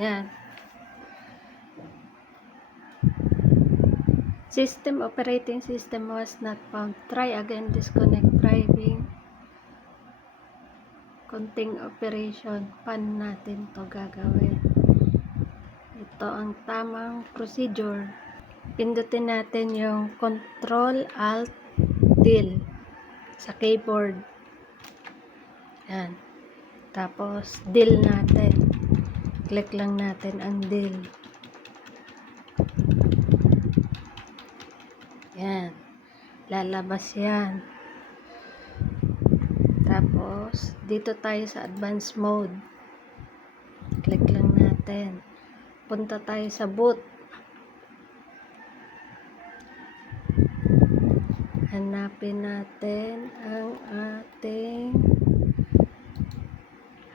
Yan. Operating system was not found. Try again, disconnect driving. Konting operation. Paano natin to gagawin? Ito ang tamang procedure. Pindutin natin yung Control Alt Del sa keyboard. Yan. Tapos Del natin. Click lang natin ang Del. Yan. Lalabas yan. Tapos, dito tayo sa advanced mode. Click lang natin. Punta tayo sa boot. Hanapin natin ang ating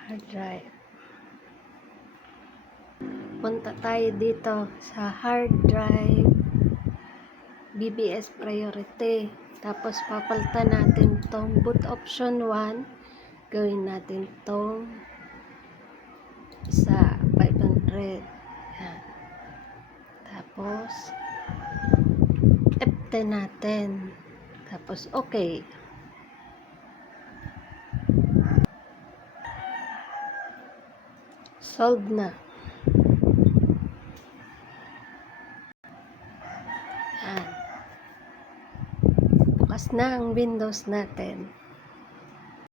hard drive. Punta tayo dito sa hard drive. BBS priority. Tapos papalitan natin tong boot option 1. Gawin natin tong sa 500. Yan. Tapos F10 natin. Tapos okay. Solved na. Yan. Bukas na ang Windows natin.